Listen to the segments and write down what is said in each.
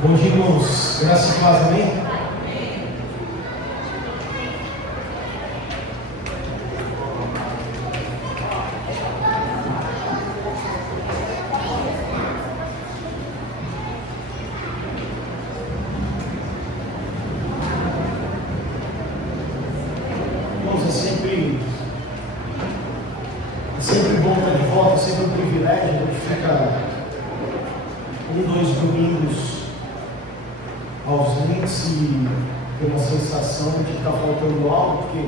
Bom dia, irmãos. Graça e paz, amém? Irmãos, é sempre bom estar de volta, é sempre um privilégio. A gente fica 2 domingos ausentes e tem uma sensação de que está faltando algo, porque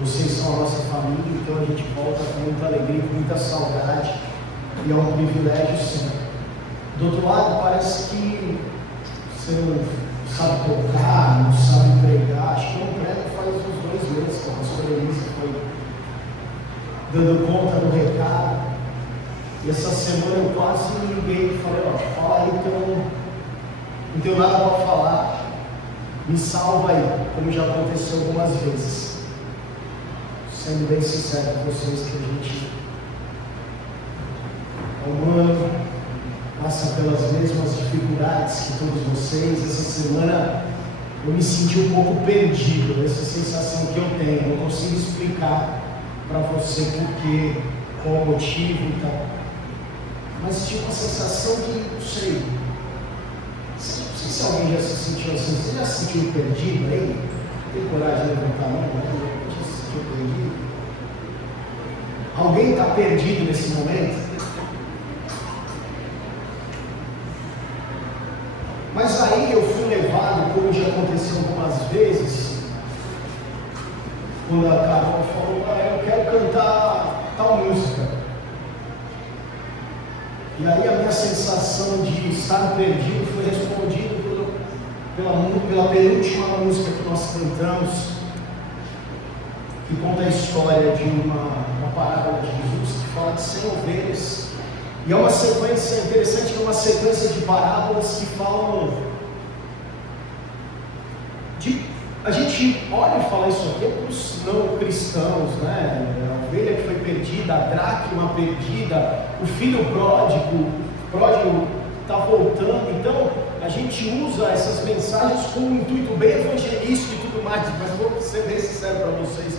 vocês são a nossa família, então a gente volta com muita alegria, com muita saudade, e é um privilégio sim. Do outro lado, parece que você não sabe tocar, não sabe pregar. Acho que eu prego faz uns 2 meses que a pastora Elisa foi dando conta do recado, e essa semana eu quase me liguei e falei: ó, fala aí que eu não tenho nada para falar, me salva aí, como já aconteceu algumas vezes. Sendo bem sincero com vocês, que a gente é humano, passa pelas mesmas dificuldades que todos vocês. Essa semana eu me senti um pouco perdido, essa sensação que eu tenho, não consigo explicar para você porquê, qual o motivo e tal, mas tinha uma sensação de, não sei se alguém já se sentiu assim. Você já se sentiu perdido aí? Tem coragem de levantar a mão? Já se sentiu perdido? Alguém está perdido nesse momento? Mas aí eu fui levado, como já aconteceu algumas vezes, quando a Carol falou: eu quero cantar tal música. E aí a minha sensação de estar perdido foi respondida pela penúltima música que nós cantamos, que conta a história de uma parábola de Jesus, que fala de 100 ovelhas. E é uma sequência interessante, que é uma sequência de parábolas que falam a gente olha e fala: isso aqui é para os não cristãos, né? A ovelha que foi perdida, a dracma perdida, o filho pródigo está voltando. Então a gente usa essas mensagens com um intuito bem evangelístico e tudo mais, mas vou ser bem sincero para vocês,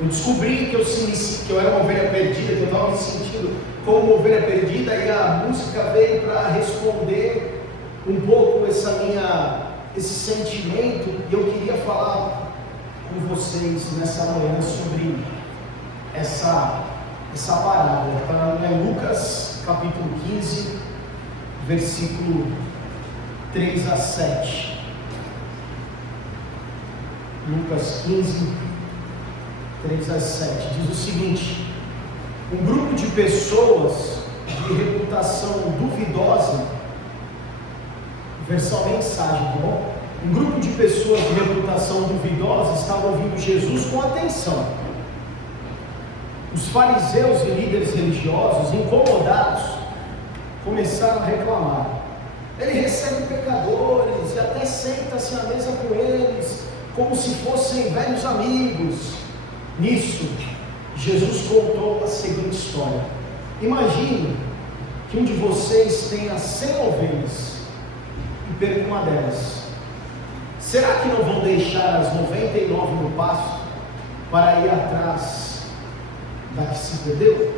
eu descobri que eu era uma ovelha perdida, que eu estava me sentindo como uma ovelha perdida, e a música veio para responder um pouco esse sentimento. E eu queria falar com vocês nessa manhã sobre essa parábola. Está em Lucas capítulo 15, versículo 3 a 7. Lucas 15, 3 a 7, diz o seguinte: um grupo de pessoas de reputação duvidosa, versão mensagem, tá bom? Um grupo de pessoas de reputação duvidosa estava ouvindo Jesus com atenção. Os fariseus e líderes religiosos, incomodados, começaram a reclamar: ele recebe pecadores e até senta-se à mesa com eles, como se fossem velhos amigos. Nisso, Jesus contou a seguinte história: imagine que um de vocês tenha 100 ovelhas e perca uma delas. Será que não vão deixar as 99 no pasto para ir atrás da que se perdeu?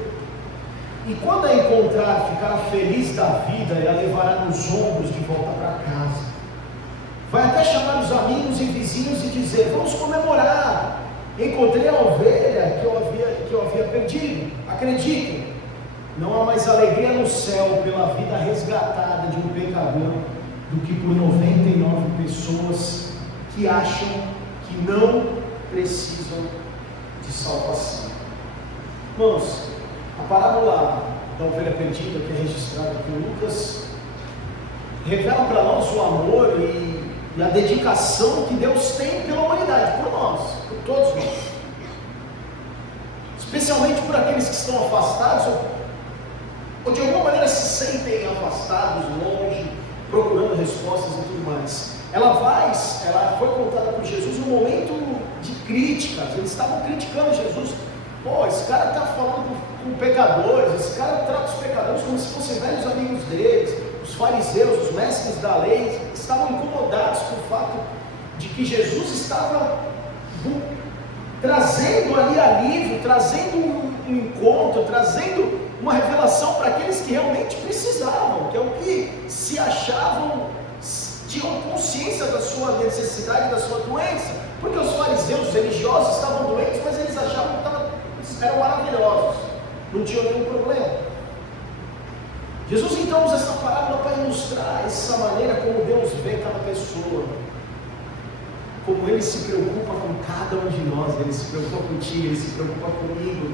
E quando a encontrar, ficará feliz da vida e a levará nos ombros de volta para casa. Vai até chamar os amigos e vizinhos e dizer: vamos comemorar, encontrei a ovelha que eu havia perdido. Acreditem, não há mais alegria no céu pela vida resgatada de um pecador do que por 99 pessoas que acham que não precisam de salvação. Irmãos, a parábola da ovelha perdida, que é registrada aqui em Lucas, revela para nós o amor e a dedicação que Deus tem pela humanidade, por nós, por todos nós, especialmente por aqueles que estão afastados ou de alguma maneira se sentem afastados, longe, procurando respostas e tudo mais. Ela foi contada por Jesus num momento de críticas. Eles estavam criticando Jesus Pô, esse cara está falando com pecadores, esse cara trata os pecadores como se fossem velhos amigos deles. Os fariseus, os mestres da lei, estavam incomodados com o fato de que Jesus estava trazendo ali alívio, trazendo um encontro, trazendo uma revelação para aqueles que realmente precisavam, que é o que se achavam, tinham consciência da sua necessidade, da sua doença, porque os fariseus, os religiosos estavam doentes, mas eles achavam que eram maravilhosos, não tinham nenhum problema. Jesus então usa essa parábola para ilustrar essa maneira como Deus vê cada pessoa, como Ele se preocupa com cada um de nós. Ele se preocupa contigo, Ele se preocupa comigo.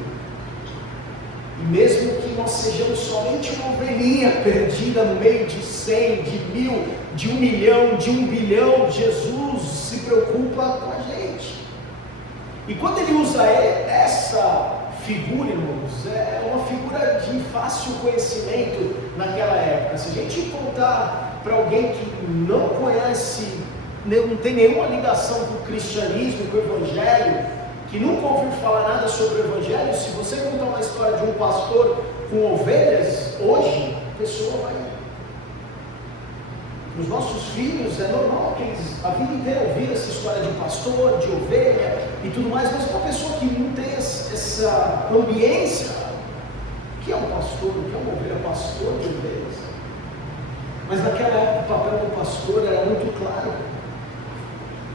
E mesmo que nós sejamos somente uma ovelhinha perdida no meio de 100, de 1000, de 1 milhão, de 1 bilhão, Jesus se preocupa com a gente. E quando Ele usa essa figura, irmãos, é uma figura de fácil conhecimento naquela época. Se a gente contar para alguém que não conhece, não tem nenhuma ligação com o cristianismo, com o evangelho, que nunca ouviu falar nada sobre o evangelho, se você contar uma história de um pastor com ovelhas, hoje, a pessoa vai... Os nossos filhos, é normal que eles a vida inteira ouviram essa história de pastor, de ovelha e tudo mais, mas uma pessoa que não tem essa ambiência, o que é um pastor, o que é uma ovelha? Pastor de ovelhas. Mas naquela época o papel do pastor era muito claro.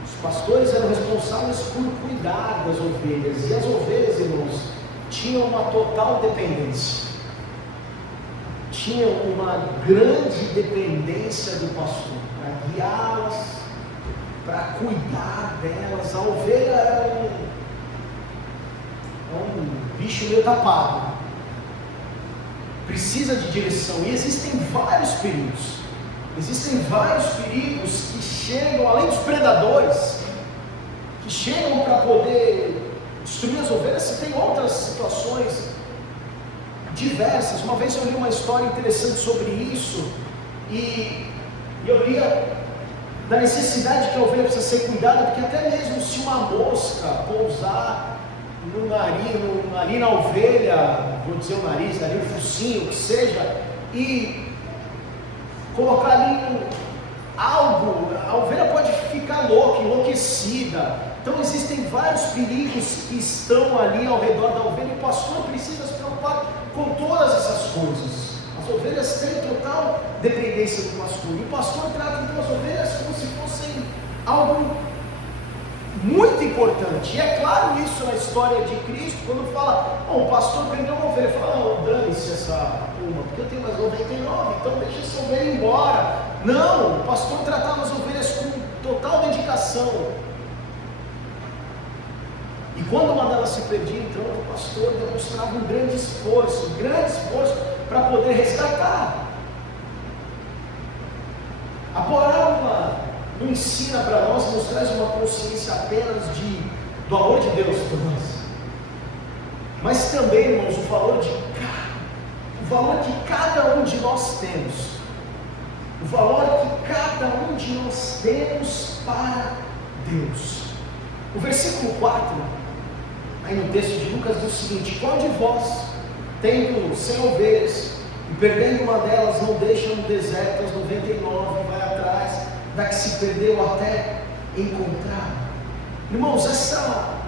Os pastores eram responsáveis por cuidar das ovelhas, e as ovelhas, irmãos, tinham uma total dependência. Tinham uma grande dependência do pastor, para guiá-las, para cuidar delas. A ovelha era um bicho meio tapado, precisa de direção, e existem vários perigos. Existem vários perigos que chegam, além dos predadores, que chegam para poder destruir as ovelhas. Você tem outras situações diversas. Uma vez eu li uma história interessante sobre isso, e eu li da necessidade que a ovelha precisa ser cuidada, porque até mesmo se uma mosca pousar no nariz, ali na ovelha, vou dizer o nariz, ali o focinho, o que seja, e colocar ali algo, a ovelha pode ficar louca, enlouquecida. Então existem vários perigos que estão ali ao redor da ovelha, e o pastor precisa se preocupar com todas essas coisas. As ovelhas têm total dependência do pastor, e o pastor trata então as ovelhas como se fossem algo muito importante. E é claro isso na história de Cristo, quando fala, o pastor perdeu uma ovelha, fala, não, dane-se essa uma, porque eu tenho mais 99, então deixa essa ovelha ir embora. Não, o pastor tratava as ovelhas com total dedicação. E quando uma delas se perdia, então o pastor demonstrava um grande esforço para poder resgatar. A parábola não ensina para nós, nos traz uma consciência apenas do amor de Deus por nós, mas também, irmãos, o valor que cada um de nós temos, o valor que cada um de nós temos para Deus. O versículo 4, aí no texto de Lucas, diz o seguinte: qual de vós, tendo 100 ovelhas, e perdendo uma delas, não deixa no deserto as 99 e vai atrás da que se perdeu até encontrar? Irmãos, essa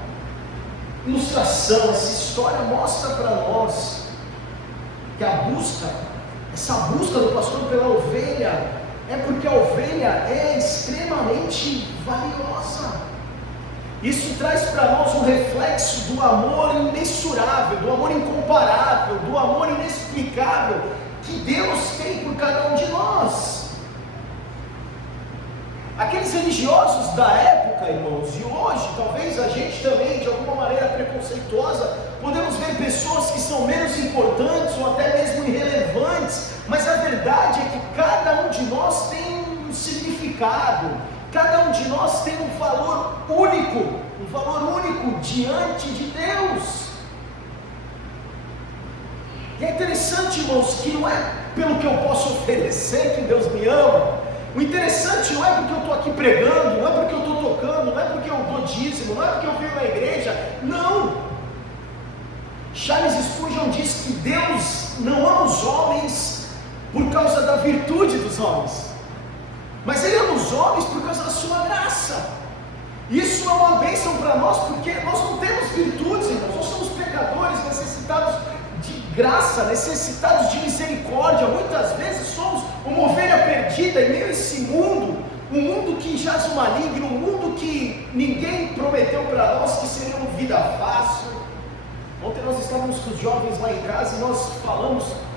ilustração, essa história mostra para nós que essa busca do pastor pela ovelha, é porque a ovelha é extremamente valiosa. Isso traz para nós um reflexo do amor imensurável, do amor incomparável, do amor inexplicável que Deus tem por cada um de nós. Aqueles religiosos da época, irmãos, e hoje, talvez a gente também, de alguma maneira preconceituosa, podemos ver pessoas que são menos importantes ou até mesmo irrelevantes, mas a verdade é que cada um de nós tem um significado, cada um de nós tem um valor único diante de Deus. E é interessante, irmãos, que não é pelo que eu posso oferecer que Deus me ama. O interessante não é porque eu estou aqui pregando, não é porque eu estou tocando, não é porque eu dou dízimo, não é porque eu venho na igreja, não. Charles Spurgeon diz que Deus não ama os homens por causa da virtude dos homens, mas Ele ama os homens por causa da sua graça. Isso é uma bênção para nós, porque nós não temos virtudes, irmãos. Nós somos pecadores, necessitados de graça, necessitados de misericórdia. Muitas vezes somos uma ovelha perdida em meio a esse mundo, um mundo que jaz o maligno, um mundo que ninguém prometeu para nós que seria uma vida fácil. Ontem nós estávamos com os jovens lá em casa e nós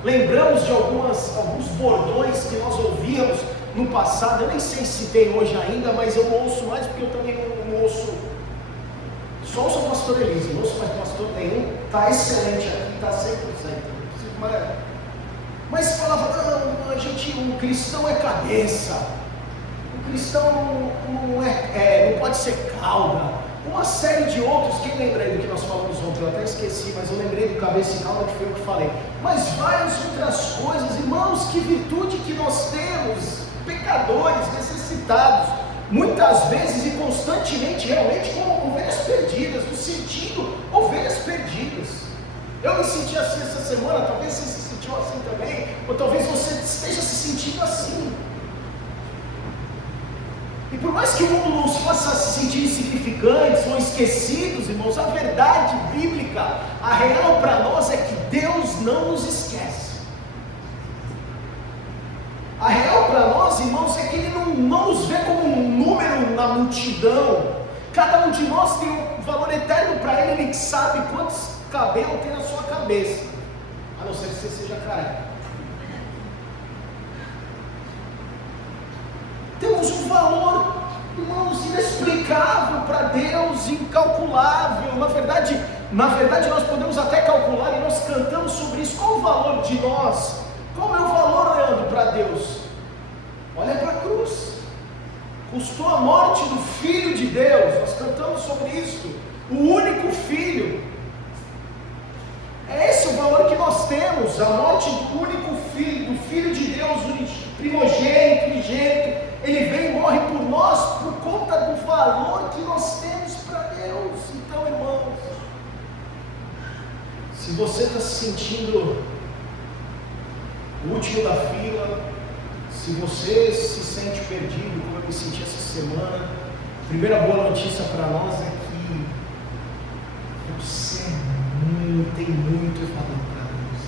lembramos de alguns bordões que nós ouvíamos no passado. Eu nem sei se tem hoje ainda, mas eu não ouço mais, porque eu também não ouço, só ouço o pastor Elise, não ouço mais pastor nenhum. Está excelente aqui, está 100%. Mas falava, não, o cristão é cabeça, o cristão não pode ser cauda. Uma série de outros. Quem lembra aí do que nós falamos ontem? Eu até esqueci, mas eu lembrei do cabeça e cauda, que foi o que falei. Mas várias outras coisas, irmãos. Que virtude que nós temos, pecadores, necessitados, muitas vezes e constantemente, realmente como ovelhas perdidas, no sentido ovelhas perdidas. Eu me senti assim essa semana, talvez você se sentiu assim também, ou talvez você esteja se sentindo assim. E por mais que o mundo nos faça se sentir insignificantes ou esquecidos, irmãos, a verdade bíblica, a real para nós é que Deus não nos esquece. A real para nós, irmãos, é que Ele não nos vê como um número na multidão. Cada um de nós tem um valor eterno para Ele. Ele sabe quantos cabelos tem na sua cabeça, a não ser que você seja careca. Temos um valor, irmãos, inexplicável para Deus, incalculável. Na verdade nós podemos até calcular, e nós cantamos sobre isso. Qual o valor de nós? Qual é o valor, Leandro, para Deus? Olha para a cruz. Custou a morte do Filho de Deus. Nós cantamos sobre isso. O único Filho. É esse o valor que nós temos. A morte do único Filho, do Filho de Deus, primogênito, unigênito. Ele vem e morre por nós por conta do valor que nós temos para Deus. Então, irmãos, se você está se sentindo o último da fila, se você se sente perdido, como eu me senti essa semana, a primeira boa notícia para nós é que você tem muito valor para Deus.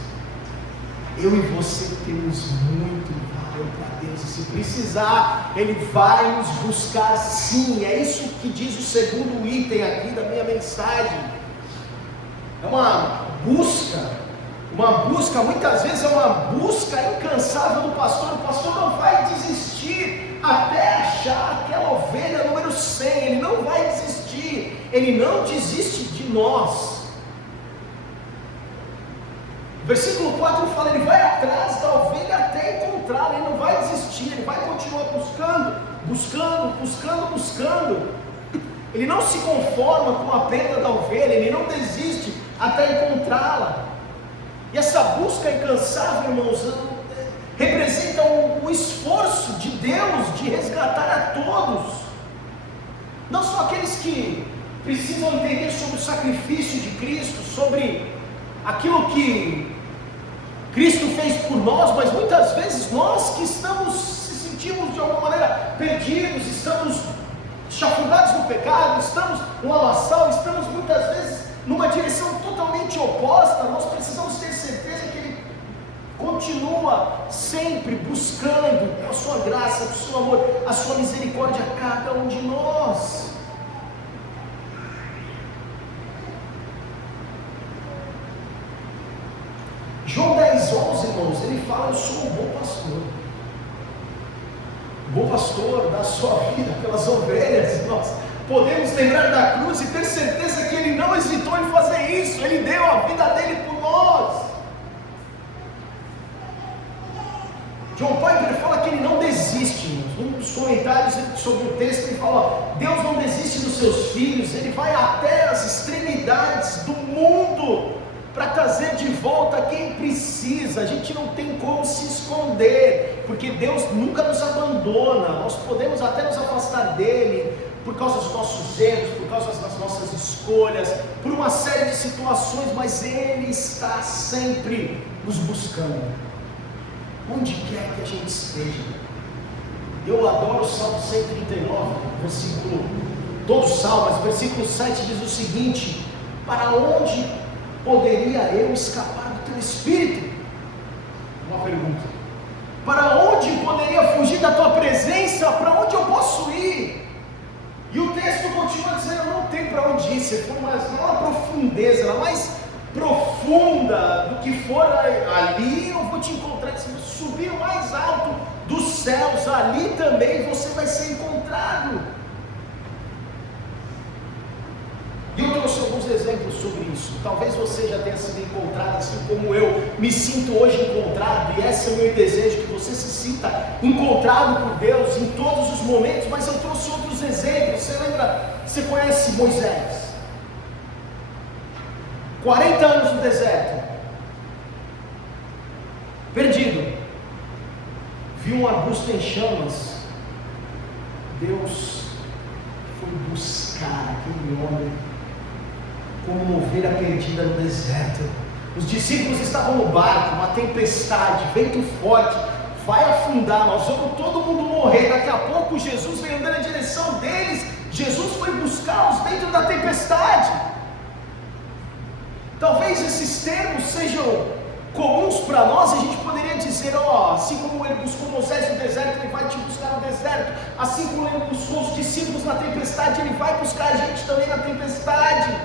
Eu e você temos muito valor para Deus, e se precisar, Ele vai nos buscar sim. É isso que diz o segundo item aqui da minha mensagem. É uma busca, muitas vezes é uma busca incansável do pastor. O pastor não vai desistir até achar aquela ovelha número 100, ele não vai desistir, ele não desiste de nós. Versículo 4 fala, ele vai atrás da ovelha até encontrá-la, ele não vai desistir, ele vai continuar buscando. Ele não se conforma com a perda da ovelha, ele não desiste até encontrá-la. E essa busca incansável, irmãos, representa um esforço de Deus de resgatar a todos, não só aqueles que precisam entender sobre o sacrifício de Cristo, sobre aquilo que Cristo fez por nós, mas muitas vezes nós que se sentimos de alguma maneira perdidos, estamos chafudados no pecado, estamos no lamaçal, estamos muitas vezes numa direção totalmente oposta. Nós precisamos ter certeza que Ele continua sempre buscando a sua graça, o seu amor, a sua misericórdia a cada um de nós. João 10:11, irmãos, ele fala: eu sou o bom pastor. O bom pastor dá a sua vida pelas ovelhas. Nós podemos lembrar da cruz e ter certeza que Ele não hesitou em fazer isso. Ele deu a vida dele por nós. John Piper fala que ele não desiste, irmãos. Um dos comentários sobre o texto, ele fala: ó, Deus não desiste dos seus filhos, Ele vai até as extremidades do mundo para trazer de volta quem precisa. A gente não tem como se esconder, porque Deus nunca nos abandona. Nós podemos até nos afastar dele, por causa dos nossos erros, por causa das nossas escolhas, por uma série de situações, mas Ele está sempre nos buscando, onde quer que a gente esteja. Eu adoro o Salmo 139, versículo, todo o Salmo, mas versículo 7 diz o seguinte: para onde poderia eu escapar do Teu Espírito? Uma pergunta. Para onde poderia fugir da Tua presença? Para onde eu posso ir? E o texto continua dizendo: não tem para onde ir. Se for mais uma profundeza, ela mais profunda do que for ali, eu vou te encontrar. Se você subir o mais alto dos céus, ali também você vai ser encontrado. E eu trouxe alguns exemplos sobre isso. Talvez você já tenha sido encontrado, assim como eu me sinto hoje encontrado, e esse é o meu desejo, que você se sinta encontrado por Deus em todos os momentos. Mas eu trouxe outros exemplos. Você lembra, você conhece Moisés? 40 anos no deserto, perdido, viu um arbusto em chamas. Deus foi buscar aquele homem como uma ovelha perdida no deserto. Os discípulos estavam no barco, uma tempestade, vento forte, vai afundar, nós vamos todo mundo morrer. Daqui a pouco Jesus veio andando na direção deles. Jesus foi buscá-los dentro da tempestade. Talvez esses termos sejam comuns para nós. A gente poderia dizer: assim como Ele buscou Moisés no deserto, Ele vai te buscar no deserto. Assim como Ele buscou os discípulos na tempestade, Ele vai buscar a gente também na tempestade.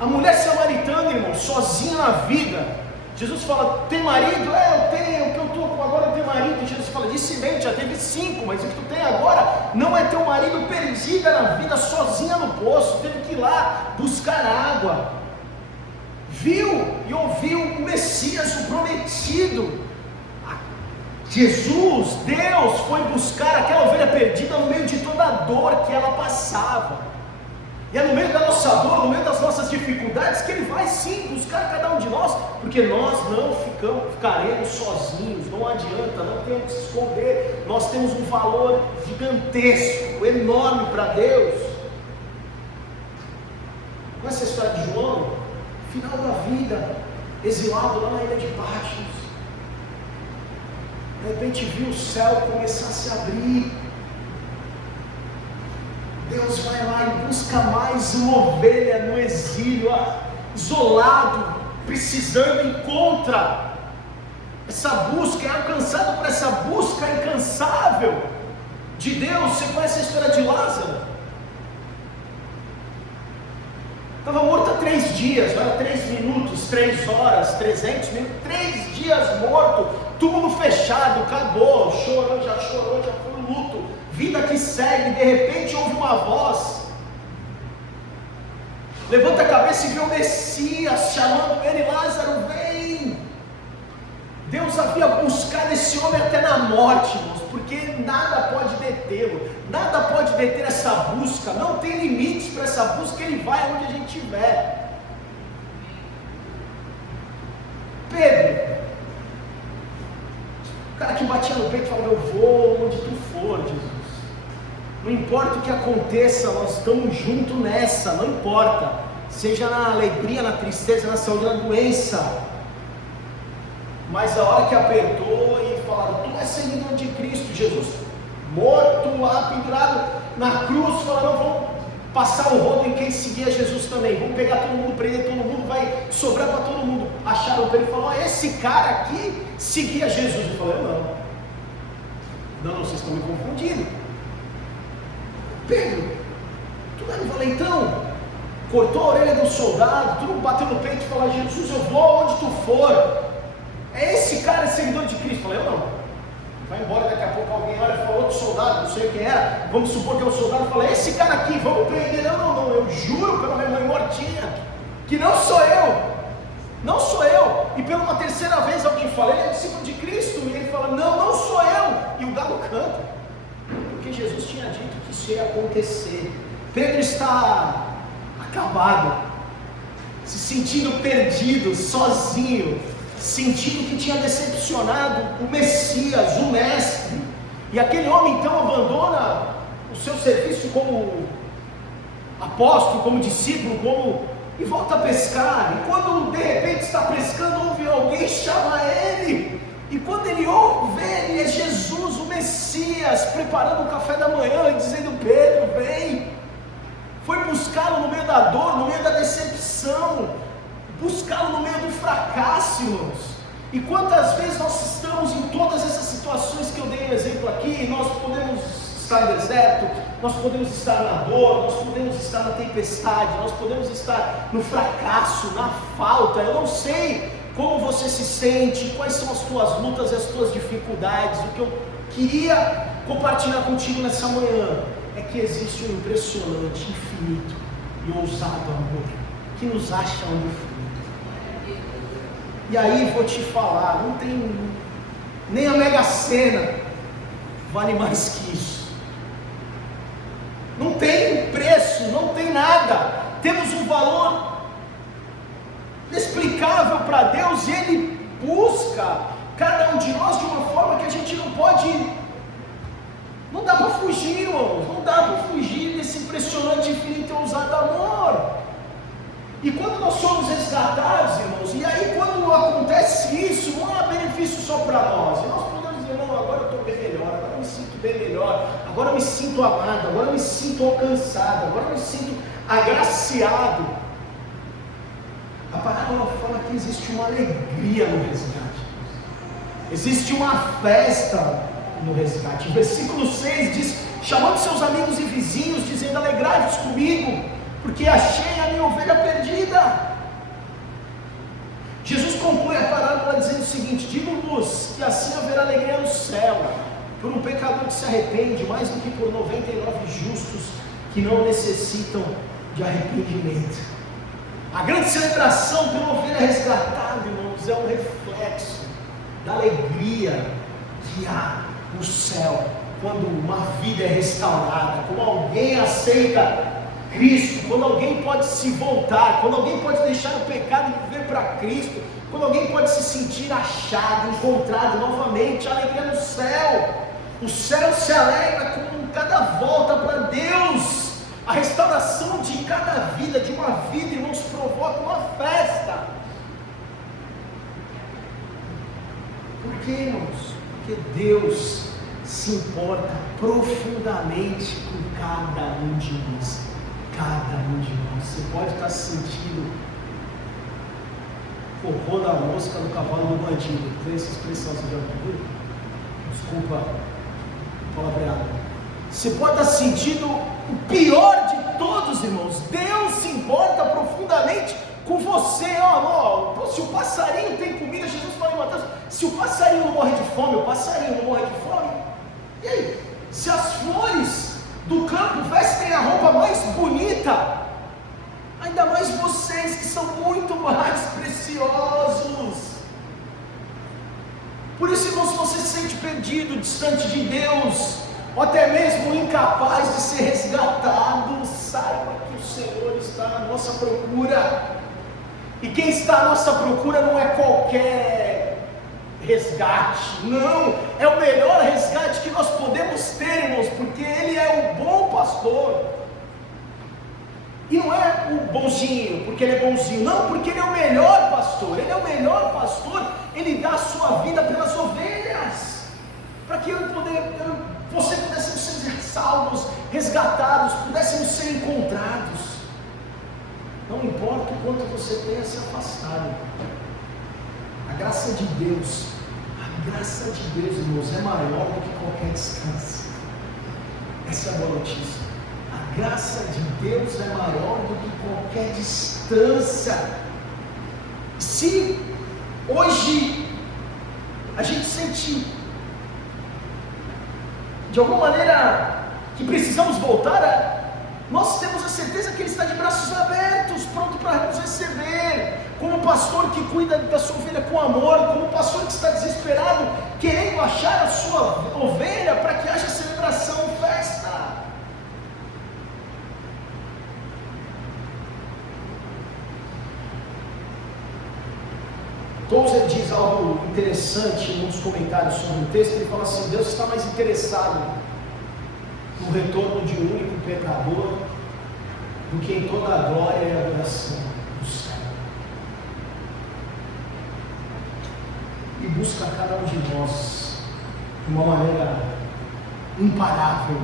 A mulher samaritana, irmão, sozinha na vida, Jesus fala: tem marido? Eu tenho, o que eu estou agora eu tenho marido. Jesus fala: dissidente, já teve 5, mas o que tu tem agora não é teu marido. Perdida na vida, sozinha no poço, teve que ir lá buscar água. Viu e ouviu o Messias, o prometido. Jesus, Deus, foi buscar aquela ovelha perdida no meio de toda a dor que ela passava. E é no meio da nossa dor, no meio das nossas dificuldades, que Ele vai sim buscar cada um de nós, porque nós não ficaremos sozinhos. Não adianta, não temos que se esconder. Nós temos um valor gigantesco, enorme para Deus. Com essa história de João, final da vida, exilado lá na ilha de Patmos, de repente viu o céu começar a se abrir. Deus vai lá e busca mais uma ovelha no exílio, isolado, precisando, encontra. Essa busca é alcançado por essa busca incansável de Deus. Você conhece a história de Lázaro? Estava morto há 3 dias, não era 3 minutos, 3 horas, 300 minutos, 3 dias morto, túmulo fechado, acabou, chorou, já foi um luto. Vida que segue. De repente ouve uma voz, levanta a cabeça e vê o Messias chamando ele: Lázaro, vem. Deus havia buscado esse homem até na morte, irmãos, porque nada pode detê-lo, nada pode deter essa busca, não tem limites para essa busca. Ele vai onde a gente estiver. Pedro, o cara que batia no peito e falava: eu vou onde tu for, Jesus. Não importa o que aconteça, nós estamos juntos nessa, não importa, seja na alegria, na tristeza, na saúde, na doença. Mas a hora que apertou e falaram: tu és seguidor de Cristo, Jesus, morto lá, pendurado na cruz, falaram: vamos passar o rodo em quem seguia Jesus também, vamos pegar todo mundo, prender todo mundo, vai sobrar para todo mundo. Acharam para ele e falaram: esse cara aqui seguia Jesus. Eu falei: não, vocês estão me confundindo. Pedro, tu não era um valentão? Cortou a orelha do soldado, tu não bateu no peito e falou: Jesus, eu vou onde tu for. É esse cara seguidor de Cristo? Eu falei: não. Vai embora, daqui a pouco alguém olha e fala: outro soldado, não sei quem era, vamos supor que é um soldado, fala: esse cara aqui, vamos prender. Não, eu juro pela minha mãe mortinha, que não sou eu. E pela uma terceira vez alguém fala: ele é discípulo de Cristo, e ele fala: não sou eu. E o galo canta, porque Jesus tinha dito que isso ia acontecer. Pedro está acabado, se sentindo perdido, sozinho, sentindo que tinha decepcionado o Messias, o Mestre. E aquele homem então abandona o seu serviço como apóstolo, como discípulo, e volta a pescar. E quando de repente está pescando, ouve alguém chamar ele. E quando ele ouve, ele é Jesus, o Messias, preparando o café da manhã e dizendo: Pedro, vem. Foi buscá-lo no meio da dor, no meio da decepção, buscá-lo no meio do fracasso, irmãos. E quantas vezes nós estamos em todas essas situações que eu dei exemplo aqui, nós podemos estar no deserto, nós podemos estar na dor, nós podemos estar na tempestade, nós podemos estar no fracasso, na falta. Eu não sei como você se sente, quais são as tuas lutas e as tuas dificuldades. O que eu queria compartilhar contigo nessa manhã é que existe um impressionante, infinito e ousado amor que nos acha onde for. E aí vou te falar, não tem nem a Mega Sena vale mais que isso. Não tem preço, não tem nada. Temos um valor inexplicável para Deus, e Ele busca cada um de nós de uma forma que a gente não pode, não dá para fugir, irmãos, não dá para fugir desse impressionante, infinito e ousado amor. E quando nós somos resgatados, irmãos, e aí quando acontece isso, não há benefício só para nós. E nós podemos dizer: não, agora eu estou bem melhor, agora eu me sinto bem melhor, agora eu me sinto amado, agora eu me sinto alcançado, agora eu me sinto agraciado. A parábola fala que existe uma alegria no resgate, existe uma festa no resgate. O versículo 6 diz: chamando seus amigos e vizinhos, dizendo: alegrai-vos comigo, porque achei a minha ovelha perdida. Jesus conclui a parábola dizendo o seguinte: digo-vos que assim haverá alegria no céu por um pecador que se arrepende, mais do que por 99 justos que não necessitam de arrependimento. A grande celebração pela ovelha resgatada, irmãos, é um reflexo da alegria que há no céu quando uma vida é restaurada, quando alguém aceita Cristo, quando alguém pode se voltar, quando alguém pode deixar o pecado e viver para Cristo, quando alguém pode se sentir achado, encontrado novamente. A alegria no céu. O céu se alegra com cada volta para Deus. A restauração de cada vida, de uma vida, irmãos, provoca uma festa. Por quê, irmãos? Porque Deus se importa profundamente com cada um de nós. Cada um de nós. Você pode estar sentindo cocô da mosca no cavalo do bandido. Tem essa expressão, você já ouviu? Desculpa a palavreada. Você pode estar sentindo o pior de todos, irmãos. Deus se importa profundamente com você. Se o passarinho tem comida, Jesus fala em Mateus: se o passarinho não morre de fome, o passarinho não morre de fome. E aí? Se as flores do campo vestem a roupa mais bonita, ainda mais vocês que são muito mais preciosos. Por isso, irmão, se você se sente perdido, distante de Deus, ou até mesmo incapaz de ser resgatado, saiba que o Senhor está à nossa procura. E quem está à nossa procura não é qualquer resgate, não, é o melhor resgate que nós podemos ter, irmãos, porque Ele é o bom pastor. E não é o bonzinho porque Ele é bonzinho, não, porque Ele é o melhor pastor. Ele é o melhor pastor. Ele dá a sua vida pelas ovelhas, para que você pudéssemos ser salvos, resgatados, pudéssemos ser encontrados. Não importa o quanto você tenha se afastado, a graça de Deus, irmãos, é maior do que qualquer distância. Essa é a boa notícia. A graça de Deus é maior do que qualquer distância. Se hoje a gente sente de alguma maneira que precisamos voltar, nós temos a certeza que Ele está de braços abertos, pronto para nos receber, como pastor que cuida da sua ovelha com amor, como pastor que está desesperado, querendo achar a sua ovelha para que haja celebração, festa. Tozer diz algo interessante em um dos comentários sobre o texto. Ele fala assim: Deus está mais interessado no retorno de um único pecador do que em toda a glória e adoração do céu. E busca cada um de nós de uma maneira imparável,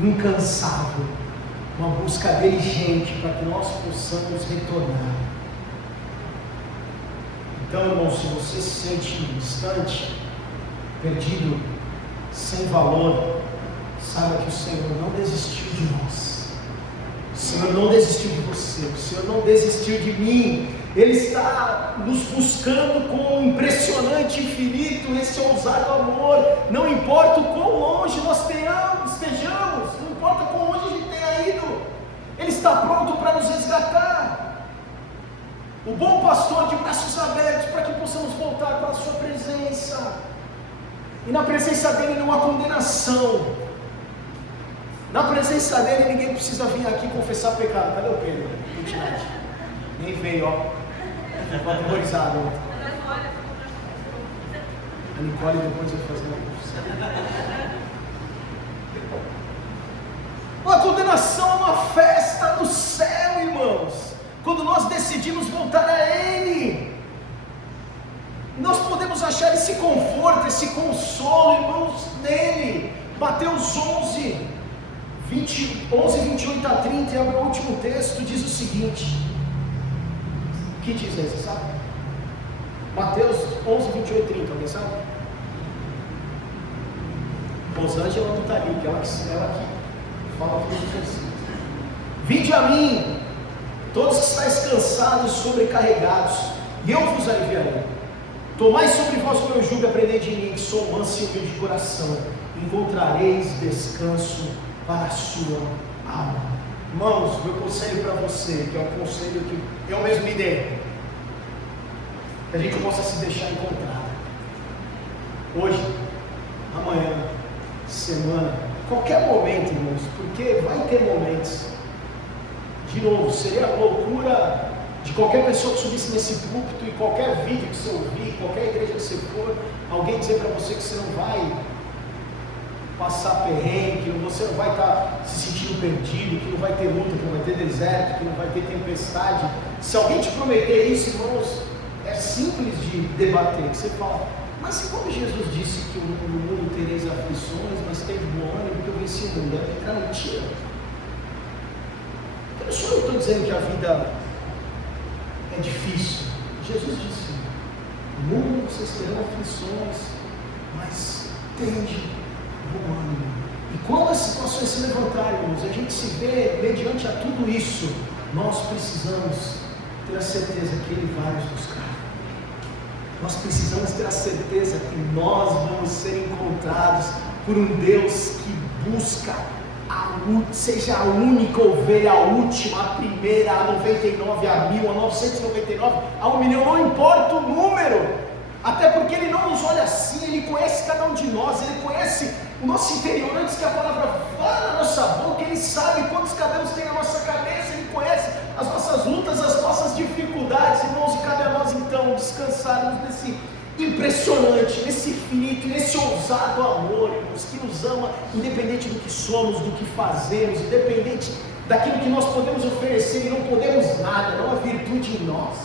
incansável, uma busca diligente para que nós possamos retornar. Então, irmão, se você se sente distante, perdido, sem valor, saiba que o Senhor não desistiu de nós. O Senhor não desistiu de você. O Senhor não desistiu de mim. Ele está nos buscando com um impressionante, infinito, esse ousado amor. Não importa o quão longe nós estejamos, não importa quão longe Ele tenha ido, Ele está pronto para nos resgatar. O bom pastor de braços abertos para que possamos voltar para a sua presença. E na presença dele não há condenação. Na presença dele ninguém precisa vir aqui confessar pecado. Cadê o Pedro? Nem veio, ó. Ficou aterrorizado. A Nicole depois vai fazer uma confissão. A condenação é uma festa do céu, irmãos. Quando nós decidimos voltar a Ele, nós podemos achar esse conforto, esse consolo, irmãos, nele. Mateus 11, 28 a 30, é o último texto, diz o seguinte. O que diz esse, sabe? Mateus 11, 28 a 30, alguém sabe? Rosângela não está ali, ela que fala tudo isso assim. Vinde a mim, todos que estáis cansados e sobrecarregados, e eu vos aliviarei. Tomai sobre vós o meu jugo e aprendei de mim, que sou manso e humilde de coração. Encontrareis descanso para a sua alma. Irmãos, meu conselho para você, que é um conselho que eu mesmo me dei, que a gente possa se deixar encontrar. Hoje, amanhã, semana, qualquer momento, irmãos, porque vai ter momentos. De novo, seria a loucura de qualquer pessoa que subisse nesse púlpito e qualquer vídeo que você ouvir, qualquer igreja que você for, alguém dizer para você que você não vai passar perrengue, que você não vai estar se sentindo perdido, que não vai ter luta, que não vai ter deserto, que não vai ter tempestade. Se alguém te prometer isso, irmãos, é simples de debater, que você fala, mas como Jesus disse que no mundo tereis aflições, mas tem bom ânimo, porque eu venci o mundo, é ficar mentira. Eu só não estou dizendo que a vida é difícil. Jesus disse, no mundo vocês terão aflições, mas tende bom ânimo. E quando as situações se levantarem, irmãos, a gente se vê mediante a tudo isso, nós precisamos ter a certeza que Ele vai nos buscar. Nós precisamos ter a certeza que nós vamos ser encontrados por um Deus que busca seja a única ovelha, a última, a primeira, a 99, a 1000, a 999, a 1 milhão, não importa o número, até porque Ele não nos olha assim, Ele conhece cada um de nós, Ele conhece o nosso interior, antes que a palavra vá na nossa boca, Ele sabe quantos cabelos tem na nossa cabeça, Ele conhece as nossas lutas, as nossas dificuldades, irmãos, e cabe a nós então descansarmos nesse impressionante, nesse infinito, nesse ousado amor, irmãos, que nos ama independente do que somos, do que fazemos, independente daquilo que nós podemos oferecer e não podemos nada, não há virtude em nós.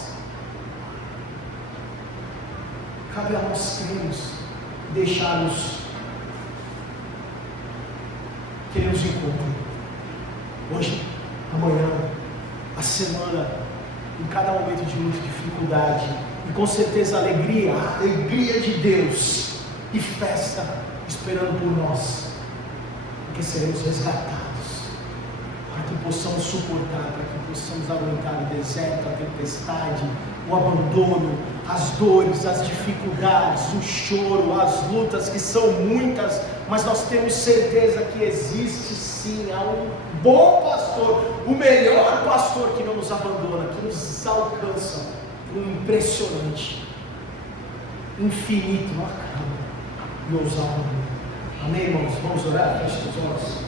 Cabe a nós crermos, deixarmos que Ele nos encontre hoje, amanhã, a semana, em cada momento de luta, dificuldade, e com certeza a alegria de Deus e festa esperando por nós, porque seremos resgatados, para que possamos suportar, para que possamos aguentar o deserto, a tempestade, o abandono, as dores, as dificuldades, o choro, as lutas que são muitas, mas nós temos certeza que existe sim, há um bom pastor, o melhor pastor que não nos abandona, que nos alcança, um impressionante, infinito, não acaba, e ousado. Amém, irmãos? Vamos orar? Feche os olhos.